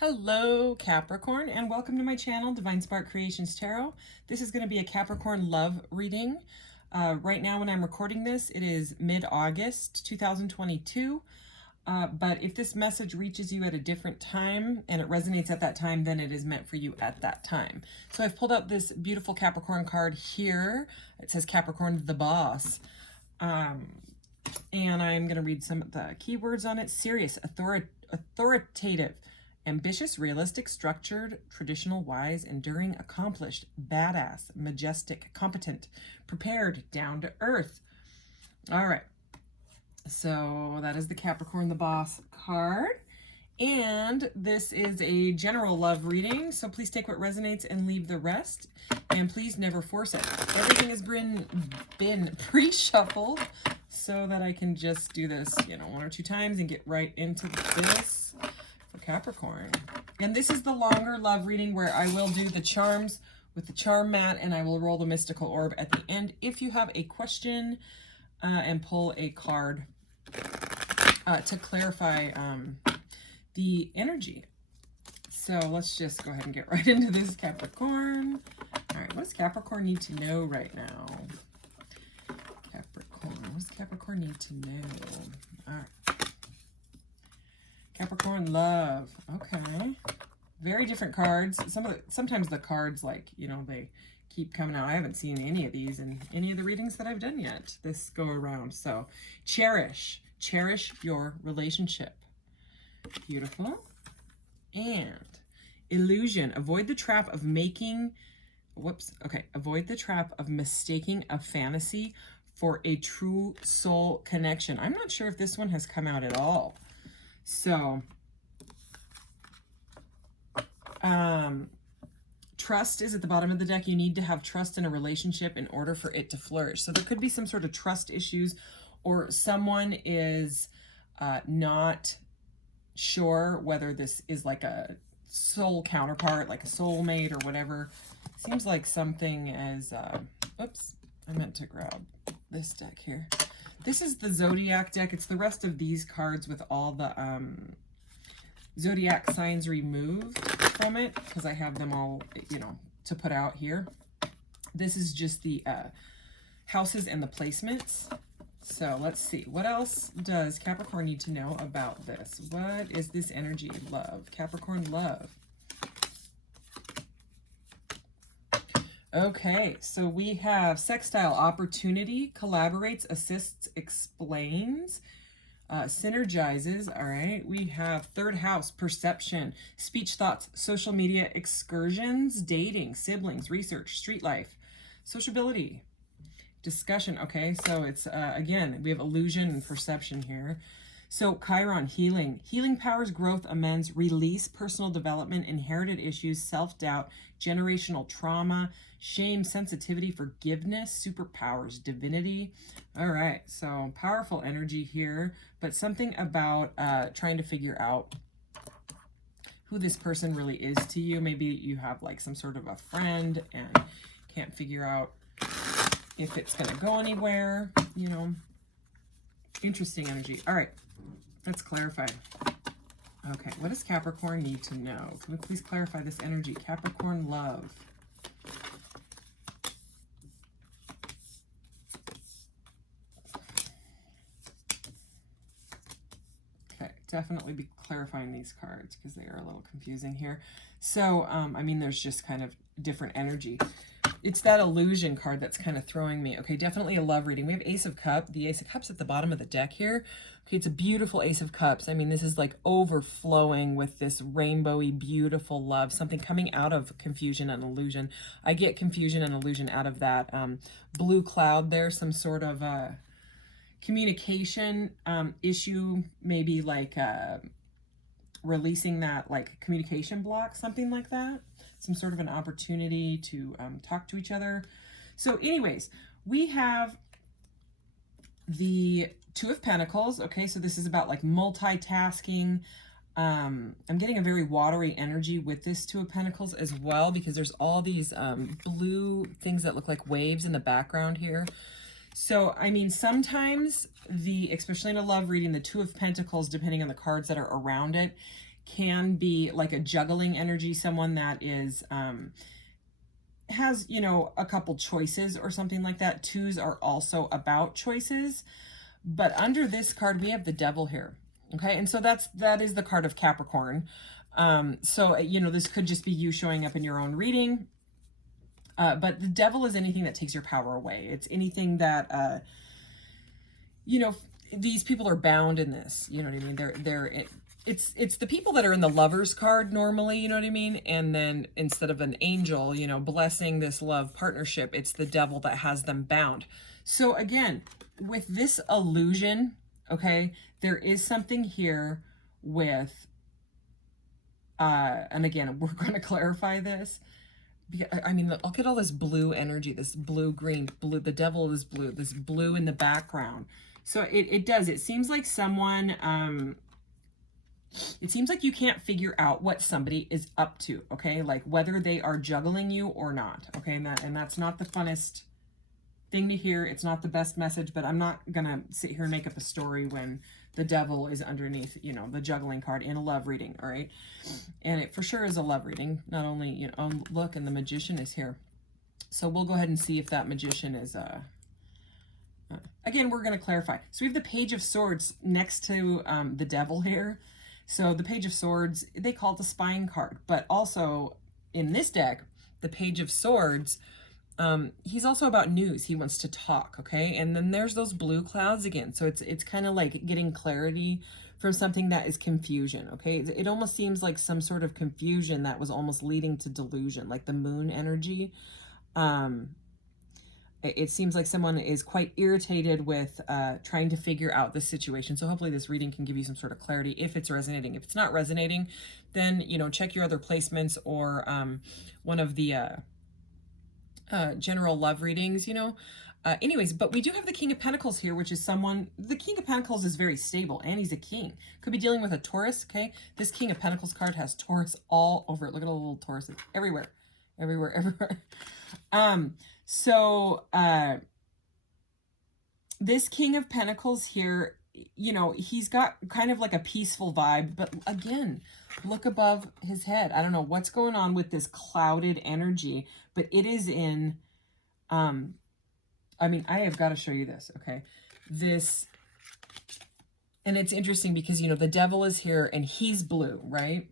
Hello, Capricorn, and welcome to my channel, Divine Spark Creations Tarot. This is going to be a Capricorn love reading. Right now, when I'm recording this, it is mid-August 2022. But if this message reaches you at a different time and it resonates at that time, then it is meant for you at that time. So I've pulled out this beautiful Capricorn card here. It says Capricorn the Boss. And I'm going to read some of the keywords on it. Serious, authoritative, ambitious, realistic, structured, traditional, wise, enduring, accomplished, badass, majestic, competent, prepared, down to earth. All right. So that is the Capricorn the Boss card. And this is a general love reading, so please take what resonates and leave the rest. And please never force it. Everything has been pre-shuffled so that I can just do this, one or two times and get right into this for Capricorn. And this is the longer love reading where I will do the charms with the charm mat and I will roll the mystical orb at the end if you have a question and pull a card to clarify the energy. So let's just go ahead and get right into this, Capricorn. All right, what does Capricorn need to know right now? Capricorn, what does Capricorn need to know? All right. Capricorn love. Okay. Very different cards. Sometimes the cards, they keep coming out. I haven't seen any of these in any of the readings that I've done yet this go around. So cherish your relationship. Beautiful. And illusion. Avoid the trap of mistaking a fantasy for a true soul connection. I'm not sure if this one has come out at all. So, trust is at the bottom of the deck. You need to have trust in a relationship in order for it to flourish. So there could be some sort of trust issues, or someone is not sure whether this is like a soul counterpart, like a soulmate or whatever. Seems like something as, oops, I meant to grab this deck here. This is the zodiac deck. It's the rest of these cards with all the zodiac signs removed from it because I have them all, to put out here. This is just the houses and the placements. So let's see. What else does Capricorn need to know about this? What is this energy? Love. Capricorn love. Okay, so we have sextile, opportunity, collaborates, assists, explains, synergizes. All right, we have third house, perception, speech, thoughts, social media, excursions, dating, siblings, research, street life, sociability, discussion. Okay, so it's again, we have illusion and perception here. So Chiron, healing powers, growth, amends, release, personal development, inherited issues, self-doubt, generational trauma, shame, sensitivity, forgiveness, superpowers, divinity. All right, so powerful energy here, but something about trying to figure out who this person really is to you. Maybe you have like some sort of a friend and can't figure out if it's going to go anywhere, Interesting energy. All right. Let's clarify. Okay, what does Capricorn need to know? Can we please clarify this energy? Capricorn love. Okay, definitely be clarifying these cards because they are a little confusing here. So, there's just kind of different energy. It's that illusion card that's kind of throwing me. Okay, definitely a love reading. We have Ace of Cups. The Ace of Cups at the bottom of the deck here. Okay, it's a beautiful Ace of Cups. This is like overflowing with this rainbowy, beautiful love. Something coming out of confusion and illusion. I get confusion and illusion out of that blue cloud there. Some sort of communication issue. Maybe like releasing that like communication block. Something like that. Some sort of an opportunity to talk to each other. So anyways, we have the Two of Pentacles. Okay, so this is about like multitasking. I'm getting a very watery energy with this Two of Pentacles as well because there's all these blue things that look like waves in the background here. So, sometimes especially in a love reading, the Two of Pentacles, depending on the cards that are around it, can be like a juggling energy, someone that is, has, you know, a couple choices or something like that. Twos are also about choices. But under this card, we have the Devil here. Okay, and so that is the card of Capricorn. So, you know, this could just be you showing up in your own reading. But the Devil is anything that takes your power away. It's anything that, you know, these people are bound in this. You know what I mean? It's the people that are in the Lovers card normally, you know what I mean? And then instead of an angel, you know, blessing this love partnership, it's the Devil that has them bound. So again, with this illusion, okay, there is something here with, and again, we're going to clarify this. I mean, look at all this blue energy, this blue, green, blue. The Devil is blue, this blue in the background. So it does. It seems like someone, it seems like you can't figure out what somebody is up to, okay? Like whether they are juggling you or not, okay? And that's not the funnest thing to hear. It's not the best message, but I'm not gonna sit here and make up a story when the Devil is underneath, you know, the juggling card in a love reading, all right? And it for sure is a love reading. Not only, you know, oh, look, and the Magician is here. So we'll go ahead and see if that Magician is, again, we're going to clarify. So we have the Page of Swords next to the Devil here. So the Page of Swords, they call it the spying card, but also in this deck, the Page of Swords, he's also about news. He wants to talk, okay? And then there's those blue clouds again. So it's kind of like getting clarity from something that is confusion, okay? It almost seems like some sort of confusion that was almost leading to delusion, like the Moon energy. It seems like someone is quite irritated with trying to figure out the situation. So hopefully this reading can give you some sort of clarity if it's resonating. If it's not resonating, then, you know, check your other placements or one of the general love readings, you know. Anyways, but we do have the King of Pentacles here, which is someone, the King of Pentacles is very stable and he's a king. Could be dealing with a Taurus, okay? This King of Pentacles card has Taurus all over it. Look at all the little Tauruses everywhere, everywhere, everywhere. So this King of Pentacles here, you know, he's got kind of like a peaceful vibe, but again, look above his head. I don't know what's going on with this clouded energy, but it is in, I mean, I have got to show you this, okay? This, and it's interesting because, you know, the Devil is here and he's blue, right?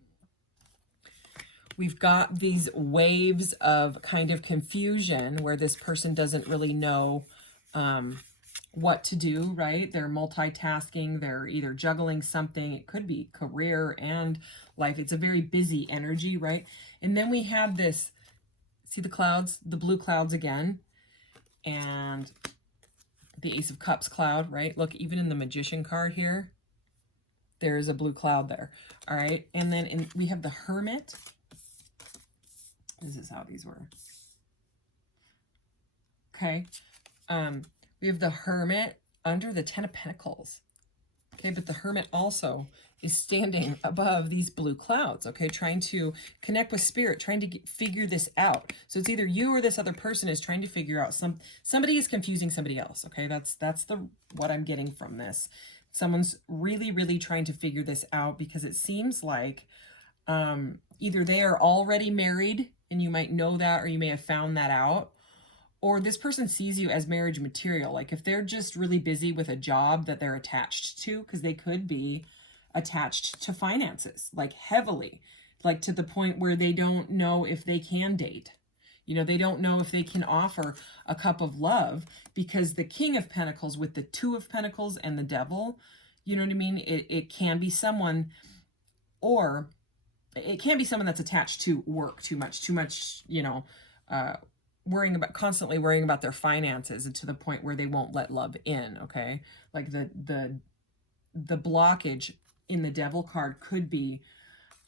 We've got these waves of kind of confusion where this person doesn't really know what to do, right? They're multitasking. They're either juggling something. It could be career and life. It's a very busy energy, right? And then we have this, see the clouds, the blue clouds again, and the Ace of Cups cloud, right? Look, even in the Magician card here, there's a blue cloud there, all right? And then we have the Hermit. This is how these were. Okay. We have the Hermit under the Ten of Pentacles. Okay, but the Hermit also is standing above these blue clouds, okay, trying to connect with spirit, trying to figure this out. So it's either you or this other person is trying to figure out somebody is confusing somebody else, okay? That's what I'm getting from this. Someone's really, really trying to figure this out because it seems like either they are already married and you might know that, or you may have found that out, or this person sees you as marriage material. Like if they're just really busy with a job that they're attached to, because they could be attached to finances, like heavily, like to the point where they don't know if they can date. You know, they don't know if they can offer a cup of love because the King of Pentacles with the Two of Pentacles and the Devil, you know what I mean? It can be someone, or it can be someone that's attached to work too much, you know, constantly worrying about their finances, and to the point where they won't let love in, okay? Like the blockage in the Devil card could be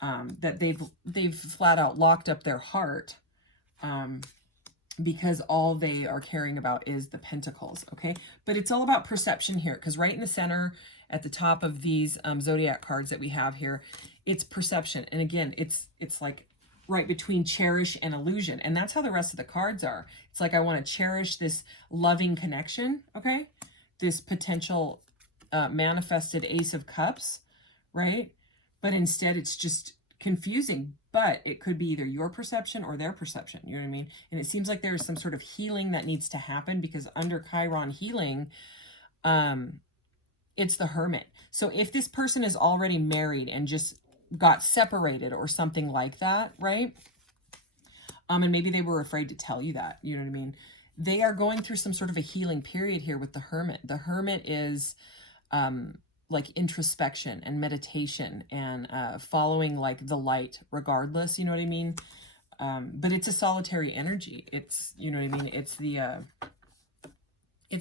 that they've flat out locked up their heart because all they are caring about is the Pentacles, okay? But it's all about perception here, because right in the center at the top of these zodiac cards that we have here, it's perception. And again, it's like right between cherish and illusion. And that's how the rest of the cards are. It's like, I want to cherish this loving connection, okay? This potential manifested Ace of Cups, right? but instead it's just confusing. But it could be either your perception or their perception. You know what I mean? And it seems like there's some sort of healing that needs to happen, because under Chiron healing, it's the Hermit. So if this person is already married and just got separated or something like that, right? And maybe they were afraid to tell you that, you know what I mean? They are going through some sort of a healing period here with the Hermit. The Hermit is like introspection and meditation and following like the light regardless, you know what I mean? But it's a solitary energy. It's, you know what I mean? It's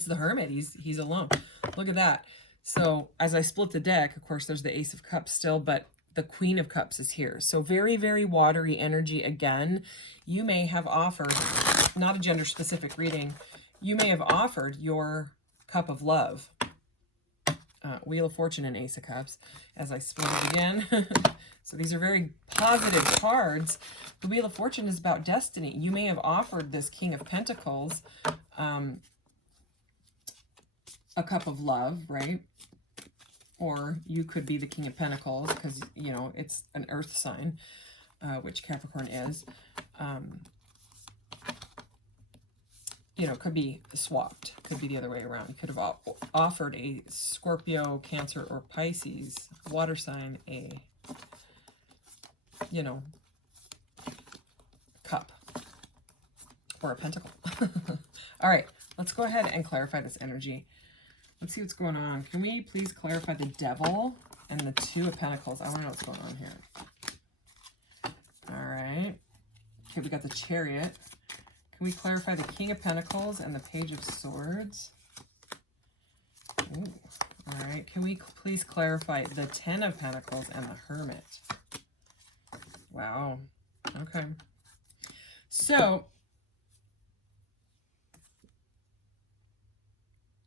the Hermit. He's alone. Look at that. So as I split the deck, of course, there's the Ace of Cups still, but the Queen of Cups is here. So very, very watery energy again. You may have offered, not a gender specific reading, you may have offered your cup of love. Wheel of Fortune and Ace of Cups as I split it again. So these are very positive cards. The Wheel of Fortune is about destiny. You may have offered this King of Pentacles a cup of love, right? Or you could be the King of Pentacles because, you know, it's an earth sign, which Capricorn is. You know, could be swapped. Could be the other way around. You could have offered a Scorpio, Cancer, or Pisces water sign a, you know, cup or a pentacle. All right, let's go ahead and clarify this energy. Let's see what's going on. Can we please clarify the Devil and the Two of Pentacles? I want to know what's going on here. All right. Okay, we got the Chariot. Can we clarify the King of Pentacles and the Page of Swords? Ooh. All right. Can we please clarify the Ten of Pentacles and the Hermit? Wow. Okay. So,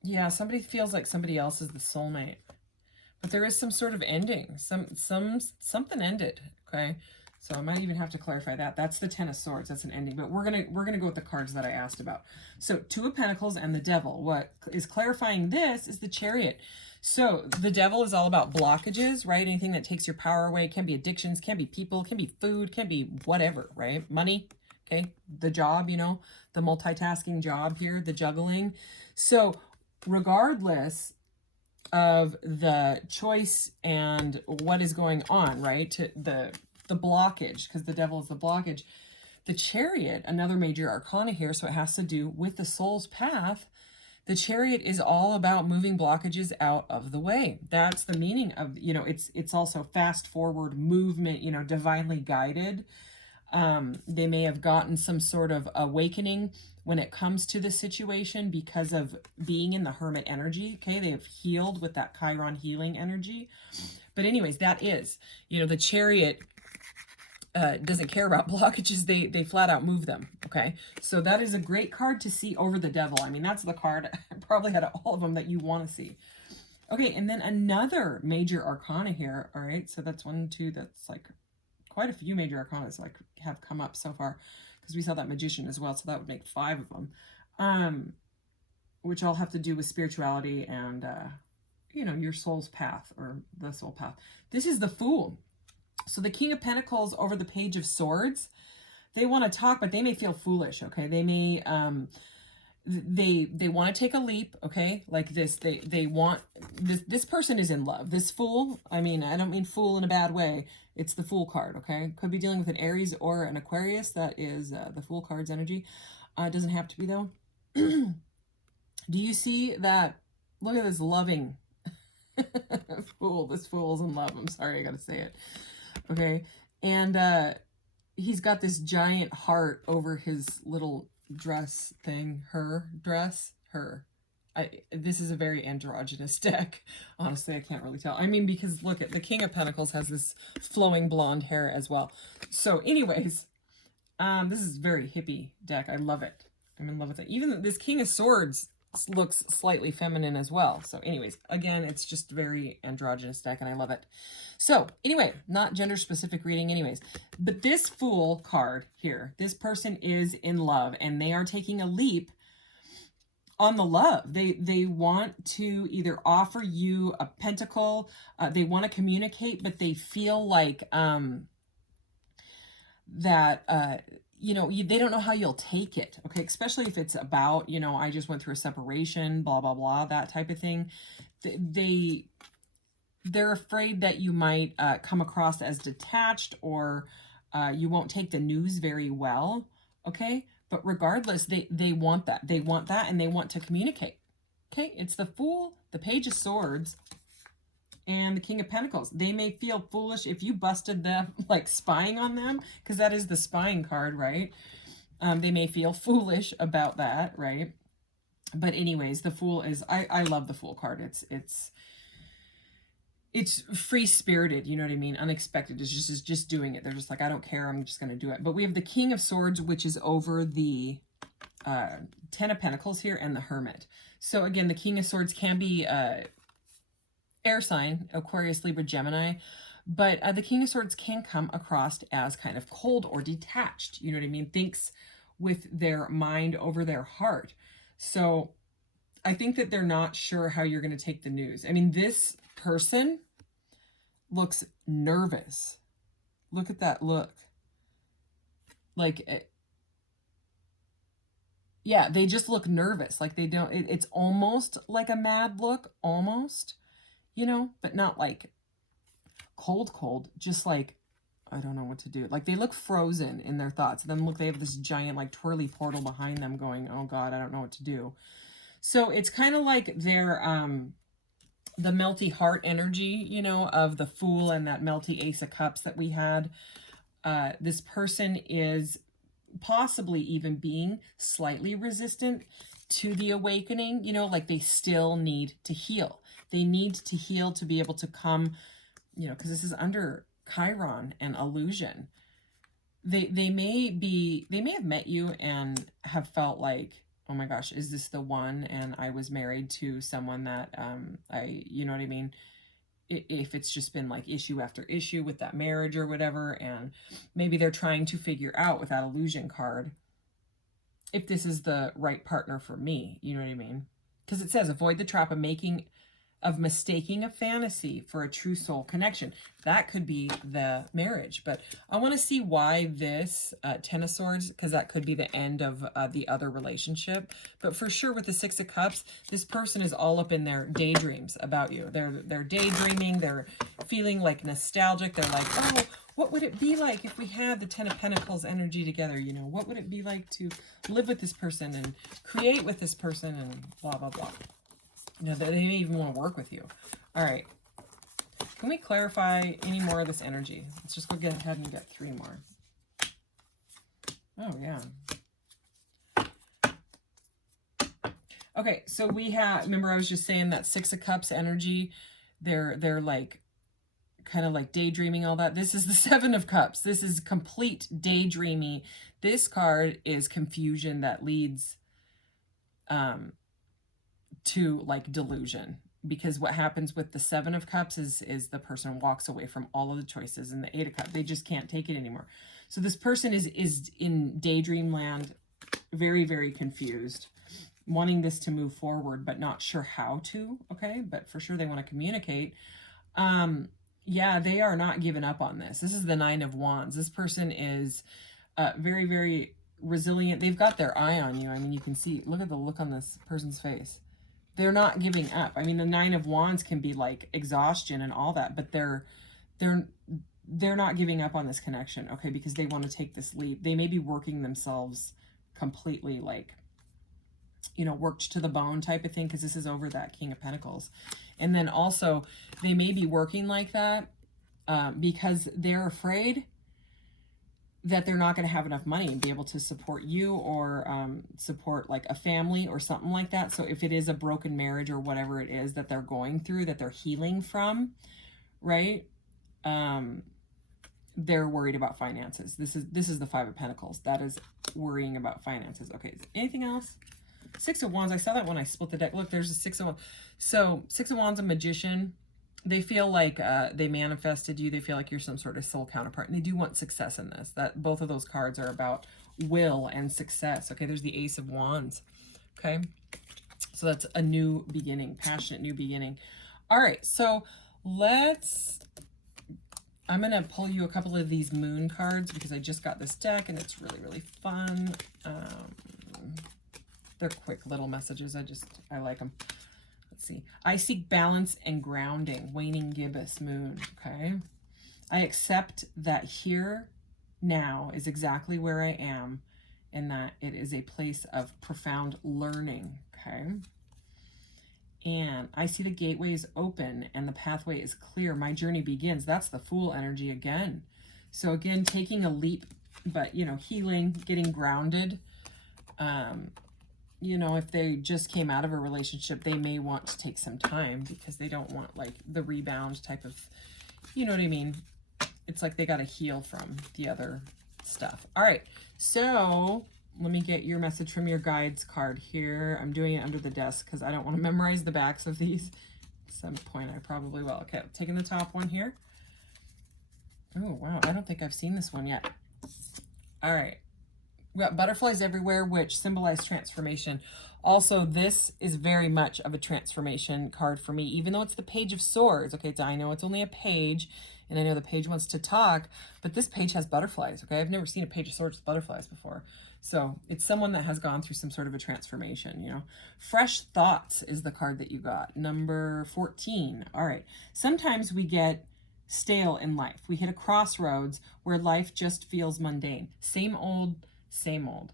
yeah, somebody feels like somebody else is the soulmate. But there is some sort of ending. Something ended, okay? So I might even have to clarify that. That's the Ten of Swords. That's an ending. But we're gonna go with the cards that I asked about. So Two of Pentacles and the Devil. What is clarifying this is the Chariot. So the Devil is all about blockages, right? Anything that takes your power away. Can be addictions, can be people, can be food, can be whatever, right? Money, okay? The job, you know, the multitasking job here, the juggling. So regardless of the choice and what is going on, right? To the blockage, because the Devil is the blockage. The Chariot, another major arcana here, so it has to do with the soul's path. The Chariot is all about moving blockages out of the way. That's the meaning of, you know, it's also fast forward movement, you know, divinely guided. They may have gotten some sort of awakening when it comes to the situation because of being in the Hermit energy. Okay, they have healed with that Chiron healing energy. But anyways, that is, you know, the Chariot doesn't care about blockages. They flat out move them. Okay, so that is a great card to see over the Devil. I mean, that's the card probably out of all of them that you want to see. Okay, and then another major arcana here. All right, so that's one, two, that's like quite a few major arcana like have come up so far, because we saw that Magician as well, so that would make 5 of them, which all have to do with spirituality and you know, your soul's path or the soul path. This is the Fool. So the King of Pentacles over the Page of Swords, they want to talk, but they may feel foolish. Okay, they may they want to take a leap. Okay, like this, they want this person is in love. This Fool, I mean, I don't mean fool in a bad way. It's the Fool card. Okay, could be dealing with an Aries or an Aquarius. That is the Fool card's energy. It doesn't have to be though. Do you see that? Look at this loving Fool. This Fool's in love. I'm sorry, I gotta say it. Okay, and he's got this giant heart over his little dress thing. Her dress, her. This is a very androgynous deck. Honestly, I can't really tell. I mean, because look at the King of Pentacles has this flowing blonde hair as well. So anyways, this is a very hippie deck. I love it. I'm in love with it. Even this King of Swords looks slightly feminine as well. So anyways, again, it's just very androgynous deck and I love it. So anyway, not gender specific reading anyways, but this Fool card here, this person is in love and they are taking a leap on the love. They want to either offer you a pentacle, they want to communicate, but they feel like that you know, they don't know how you'll take it, okay? Especially if it's about, you know, I just went through a separation, blah blah blah, that type of thing. They're afraid that you might come across as detached, or you won't take the news very well, okay? But regardless, they want that. They want that, and they want to communicate. Okay, it's the Fool, the Page of Swords, and the King of Pentacles. They may feel foolish if you busted them, like spying on them, because that is the spying card, right? They may feel foolish about that, right? But anyways, the Fool is, I love the Fool card. It's free-spirited, you know what I mean? Unexpected. It's just doing it. They're just like, I don't care, I'm just going to do it. But we have the King of Swords, which is over the Ten of Pentacles here, and the Hermit. So again, the King of Swords can be air sign, Aquarius, Libra, Gemini. But the King of Swords can come across as kind of cold or detached, you know what I mean? Thinks with their mind over their heart. So I think that they're not sure how you're going to take the news. I mean, this person looks nervous. Look at that look. Like, yeah, they just look nervous. Like they don't, it's almost like a mad look, almost, you know, but not like cold, just like, I don't know what to do. Like they look frozen in their thoughts. And then look, they have this giant like twirly portal behind them going, oh God, I don't know what to do. So it's kind of like they're, the melty heart energy, you know, of the Fool and that melty Ace of Cups that we had. This person is possibly even being slightly resistant to the awakening, you know, like they still need to heal. They need to heal to be able to come, you know, because this is under Chiron and illusion. They may have met you and have felt like, oh my gosh, is this the one? And I was married to someone that you know what I mean? If it's just been like issue after issue with that marriage or whatever, and maybe they're trying to figure out with that illusion card if this is the right partner for me, you know what I mean? Because it says avoid the trap of mistaking a fantasy for a true soul connection. That could be the marriage. But I want to see why this Ten of Swords, because that could be the end of the other relationship. But for sure with the Six of Cups, this person is all up in their daydreams about you. They're daydreaming. They're feeling like nostalgic. They're like, oh, what would it be like if we had the Ten of Pentacles energy together? You know, what would it be like to live with this person and create with this person and blah, blah, blah. You know, they may even want to work with you. All right. Can we clarify any more of this energy? Let's just go ahead and get 3 more. Oh, yeah. Okay, so we have, remember I was just saying that Six of Cups energy, they're like, kind of like daydreaming, all that. This is the Seven of Cups. This is complete daydreamy. This card is confusion that leads, to like delusion, because what happens with the Seven of Cups is the person walks away from all of the choices, and the Eight of Cups, they just can't take it anymore. So this person is in daydream land, very, very confused, wanting this to move forward, but not sure how to, okay? But for sure they want to communicate. Yeah, they are not giving up on this. This is the Nine of Wands. This person is very, very resilient. They've got their eye on you. I mean, you can see, look at the look on this person's face. They're not giving up. I mean, the Nine of Wands can be like exhaustion and all that, but they're not giving up on this connection, okay? Because they want to take this leap. They may be working themselves completely, like, you know, worked to the bone type of thing, because this is over that King of Pentacles. And then also they may be working like that because they're afraid that they're not going to have enough money and be able to support you, or support like a family or something like that. So if it is a broken marriage or whatever it is that they're going through, that they're healing from, right? They're worried about finances. This is the Five of Pentacles. That is worrying about finances. Okay, anything else? Six of Wands. I saw that when I split the deck. Look, there's a Six of Wands. So Six of Wands, a magician. They feel like they manifested you. They feel like you're some sort of soul counterpart. And they do want success in this. That both of those cards are about will and success. Okay, there's the Ace of Wands. Okay. So that's a new beginning, passionate new beginning. All right, so I'm going to pull you a couple of these moon cards because I just got this deck and it's really, really fun. They're quick little messages. I like them. Let's see. I seek balance and grounding. Waning gibbous moon. Okay. I accept that here now is exactly where I am and that it is a place of profound learning. Okay. And I see the gateway is open and the pathway is clear. My journey begins. That's the Fool energy again. So again, taking a leap, but, you know, healing, getting grounded. You know, if they just came out of a relationship, they may want to take some time because they don't want like the rebound type of, you know what I mean? It's like they got to heal from the other stuff. All right. So let me get your message from your guides card here. I'm doing it under the desk because I don't want to memorize the backs of these. At some point I probably will. Okay, taking the top one here. Oh, wow. I don't think I've seen this one yet. All right. We got butterflies everywhere, which symbolize transformation. Also, this is very much of a transformation card for me, even though it's the Page of Swords. Okay, so I know it's only a page, and I know the page wants to talk, but this page has butterflies, okay? I've never seen a Page of Swords with butterflies before. So it's someone that has gone through some sort of a transformation, you know. Fresh Thoughts is the card that you got, number 14. All right, sometimes we get stale in life. We hit a crossroads where life just feels mundane. Same old, same old.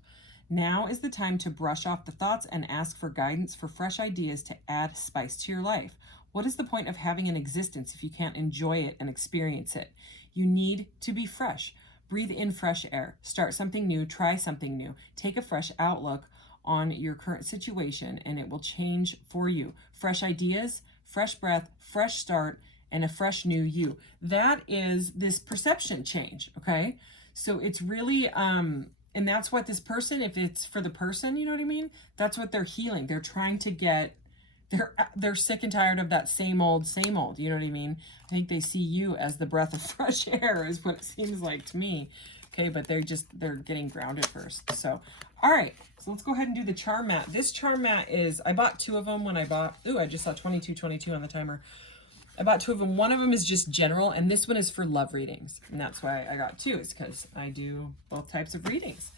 Now is the time to brush off the thoughts and ask for guidance for fresh ideas to add spice to your life. What is the point of having an existence if you can't enjoy it and experience it? You need to be fresh. Breathe in fresh air. Start something new. Try something new. Take a fresh outlook on your current situation and it will change for you. Fresh ideas, fresh breath, fresh start, and a fresh new you. That is this perception change, okay? So it's really, and that's what this person, if it's for the person, you know what I mean? That's what they're healing. They're trying to get, they're sick and tired of that same old, you know what I mean? I think they see you as the breath of fresh air is what it seems like to me. Okay, but they're getting grounded first. So, all right, so let's go ahead and do the charm mat. This charm mat is, I bought two of them when I bought, ooh, I just saw 2222 on the timer. I bought two of them. One of them is just general, and this one is for love readings. And that's why I got two, is because I do both types of readings.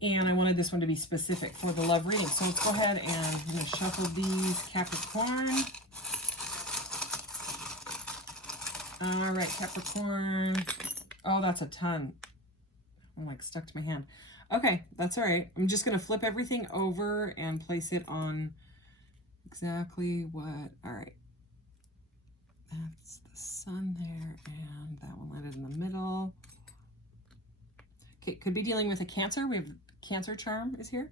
And I wanted this one to be specific for the love reading. So let's go ahead and I'm going to shuffle these, Capricorn. All right, Capricorn. Oh, that's a ton. I'm like stuck to my hand. Okay, that's all right. I'm just going to flip everything over and place it on exactly what, all right. That's the sun there, and that one landed in the middle. Okay, could be dealing with a Cancer. We have Cancer charm is here.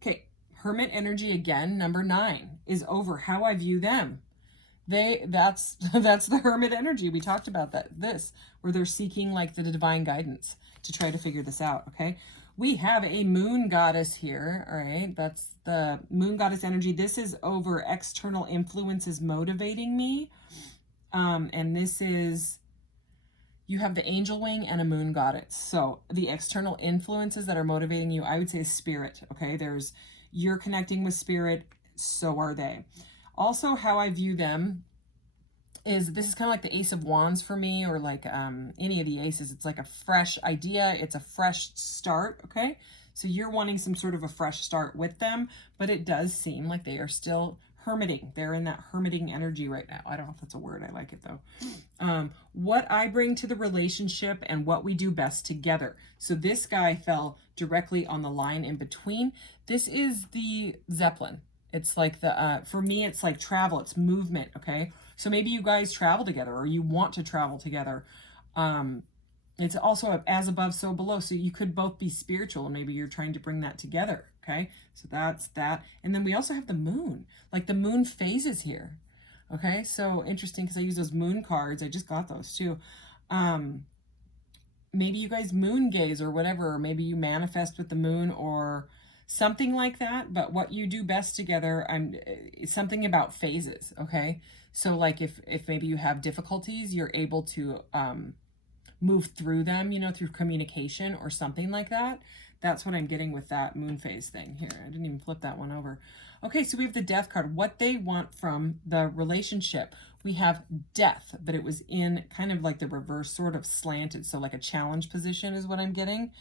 Okay, Hermit Energy again, number 9, is over. How I view them. That's the Hermit Energy. We talked about this, where they're seeking like the divine guidance to try to figure this out, okay? We have a moon goddess here, all right? That's the moon goddess energy. This is over external influences motivating me. And this is, you have the angel wing and a moon goddess. So the external influences that are motivating you, I would say spirit, okay? You're connecting with spirit, so are they. Also, how I view them is this is kind of like the Ace of Wands for me, or like any of the aces. It's like a fresh idea. It's a fresh start, okay? So you're wanting some sort of a fresh start with them, but it does seem like they are still hermiting. They're in that hermiting energy right now. I don't know if that's a word. I like it though. What I bring to the relationship and what we do best together. So this guy fell directly on the line in between. This is the Zeppelin. It's like the, for me, it's like travel, it's movement, okay? So maybe you guys travel together or you want to travel together. It's also as above, so below. So you could both be spiritual and maybe you're trying to bring that together, okay? So that's that. And then we also have the moon, like the moon phases here, okay? So interesting because I use those moon cards. I just got those too. Maybe you guys moon gaze or whatever, or maybe you manifest with the moon or something like that. But what you do best together, it's something about phases, okay? So like if maybe you have difficulties, you're able to move through them, you know, through communication or something like that. That's what I'm getting with that moon phase thing here. I didn't even flip that one over. Okay, so we have the Death card. What they want from the relationship. We have Death, but it was in kind of like the reverse, sort of slanted. So like a challenge position is what I'm getting.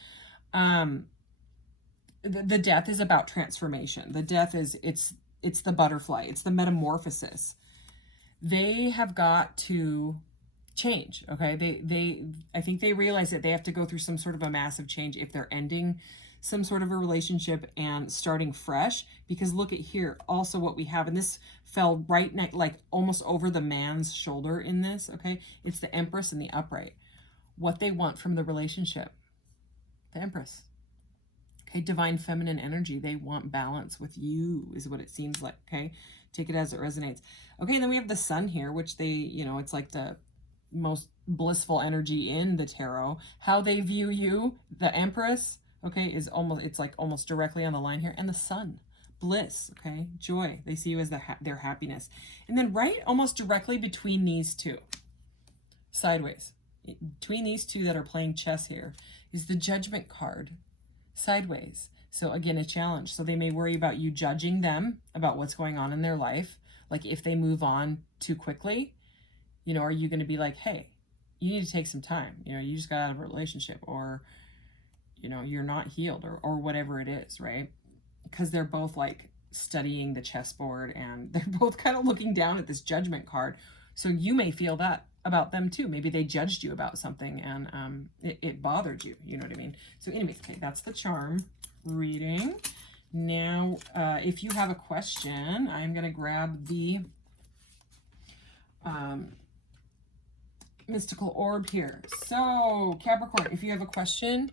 The Death is about transformation. The Death is, it's the butterfly. It's the metamorphosis. They have got to change. Okay. I think they realize that they have to go through some sort of a massive change if they're ending some sort of a relationship and starting fresh, because look at here also what we have, and this fell right like almost over the man's shoulder in this. Okay. It's the Empress and the Upright. What they want from the relationship, the Empress. Okay, divine feminine energy. They want balance with you is what it seems like. Okay, take it as it resonates. Okay, and then we have the Sun here, which they, you know, it's like the most blissful energy in the tarot. How they view you, the Empress, okay, is almost, it's like almost directly on the line here. And the Sun, bliss, okay, joy. They see you as their happiness. And then right almost directly between these two, sideways, between these two that are playing chess here, is the Judgment card. Sideways. So again, a challenge. So they may worry about you judging them about what's going on in their life. Like if they move on too quickly, you know, are you going to be like, hey, you need to take some time. You know, you just got out of a relationship, or, you know, you're not healed, or whatever it is, right? Because they're both like studying the chessboard and they're both kind of looking down at this Judgment card. So you may feel that about them too. Maybe they judged you about something and it bothered you. You know what I mean? So anyways, okay, that's the charm reading. Now, if you have a question, I'm going to grab the mystical orb here. So Capricorn, if you have a question,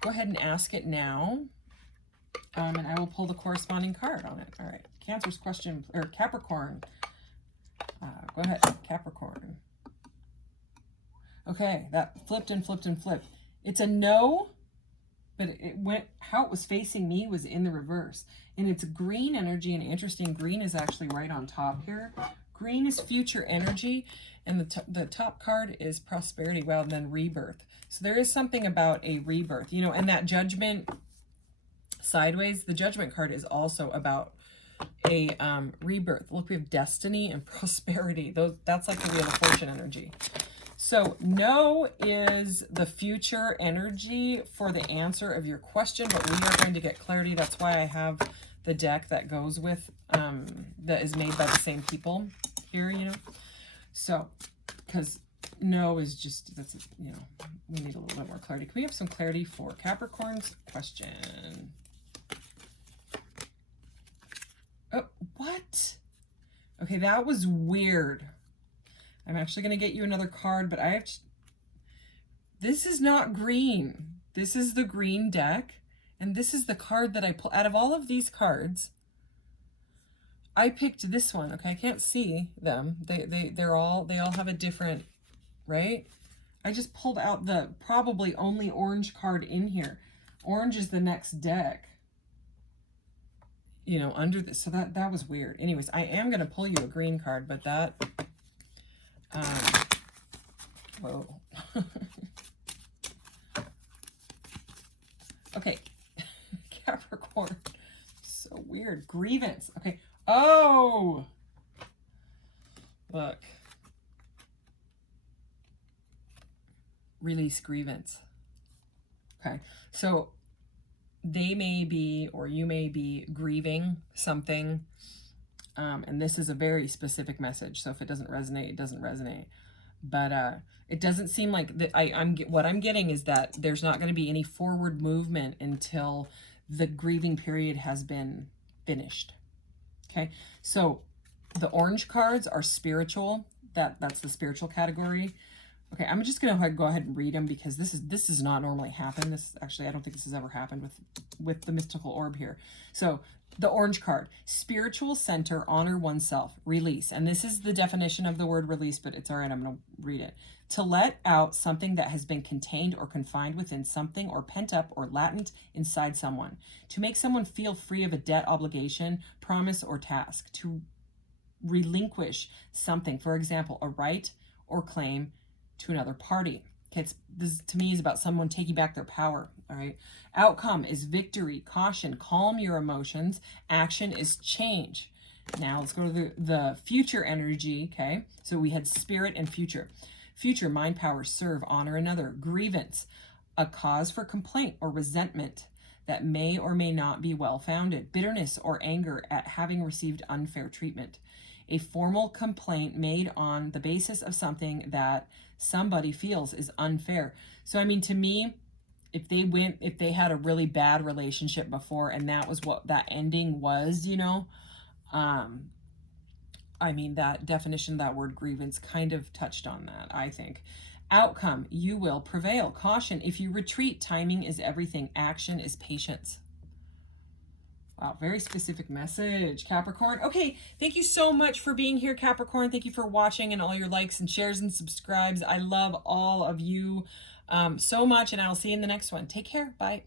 go ahead and ask it now. And I will pull the corresponding card on it. All right. Cancer's question, or Capricorn. Go ahead, Capricorn. Okay, that flipped and flipped and flipped. It's a no, but it went, how it was facing me was in the reverse. And it's green energy, and interesting, green is actually right on top here. Green is future energy, and the top card is prosperity, well, and then rebirth. So there is something about a rebirth, you know, and that Judgment sideways, the Judgment card is also about a rebirth. Look, we have destiny and prosperity. That's like the Wheel of Fortune energy. So no is the future energy for the answer of your question, but we are going to get clarity. That's why I have the deck that goes with, that is made by the same people here, you know. So, because no is just, that's, you know, we need a little bit more clarity. Can we have some clarity for Capricorn's question? Oh, what? Okay, that was weird. I'm actually going to get you another card, but I have to... This is not green. This is the green deck, and this is the card that I pull. Out of all of these cards, I picked this one. Okay, I can't see them. They all have a different, right? I just pulled out the probably only orange card in here. Orange is the next deck, you know, under this. So that was weird. Anyways, I am going to pull you a green card, but that, whoa. Okay. Capricorn. So weird. Grievance. Okay. Oh, look. Release grievance. Okay. So they may be, or you may be grieving something. And this is a very specific message. So if it doesn't resonate, it doesn't resonate. But it doesn't seem like that. What I'm getting is that there's not going to be any forward movement until the grieving period has been finished. Okay. So the orange cards are spiritual. That's the spiritual category. Okay, I'm just gonna go ahead and read them because this does not normally happen. This actually, I don't think this has ever happened with the mystical orb here. So the orange card, spiritual center, honor oneself, release. And this is the definition of the word release, but it's all right, I'm gonna read it. To let out something that has been contained or confined within something, or pent up or latent inside someone. To make someone feel free of a debt, obligation, promise, or task. To relinquish something, for example, a right or claim to another party. Okay, this to me is about someone taking back their power. All right. Outcome is victory, caution, calm your emotions. Action is change. Now let's go to the future energy. Okay. So we had spirit and future. Future, mind power, serve, honor another. Grievance, a cause for complaint or resentment that may or may not be well founded. Bitterness or anger at having received unfair treatment. A formal complaint made on the basis of something that somebody feels is unfair. So, I mean, to me, if they had a really bad relationship before and that was what that ending was, you know, I mean, that definition of that word grievance kind of touched on that, I think. Outcome, you will prevail. Caution, if you retreat, timing is everything. Action is patience. Wow, very specific message, Capricorn. Okay, thank you so much for being here, Capricorn. Thank you for watching and all your likes and shares and subscribes. I love all of you so much, and I'll see you in the next one. Take care. Bye.